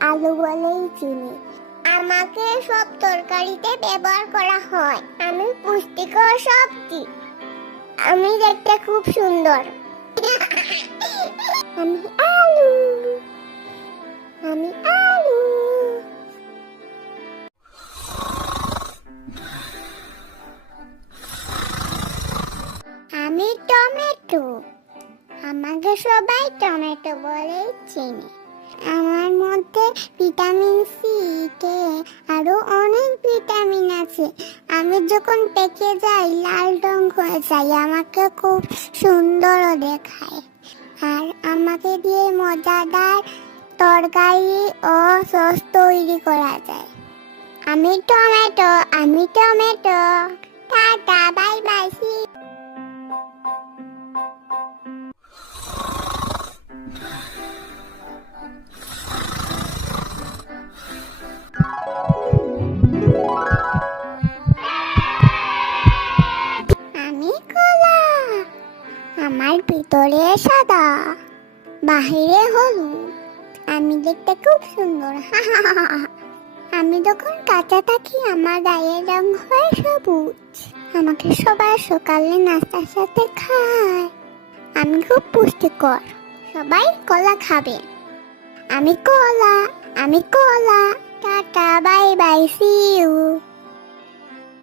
আলু বলেই চিনি। আমাকে সব তরকারিতে ব্যবহার করা হয়। আমি পুষ্টিকর সবজি। আমি দেখতে খুব সুন্দর। আমি আলু। আমি আলু। আমি টমেটো। আমাকে সবাই টমেটো বলেই চিনি। আমার মধ্যে ভিটামিন সি, কে আরো অনেক ভিটামিন আছে। আমি যখন পেকে যাই লাল রং হয়ে যাই, আমাকে খুব সুন্দরও দেখায়। আর আমাকে দিয়ে মজাদার তরকারি ও সস তৈরি করা যায়। আমি টমেটো। আমি টমেটো। Tata, bye by. আমি কলা। আমার ভিতরে সাদা, বাহিরে হলুদ। আমি দেখতে খুব সুন্দর। আমি যখন কাঁচা থাকি আমার গায়ের রং হয় সবুজ। আমাকে সবাই সকালে নাস্তার সাথে খায়। আমি খুব পুষ্টিকর। সবাই কলা খাবে। আমি কলা। আমি কলা। Tata, bye bye, see you.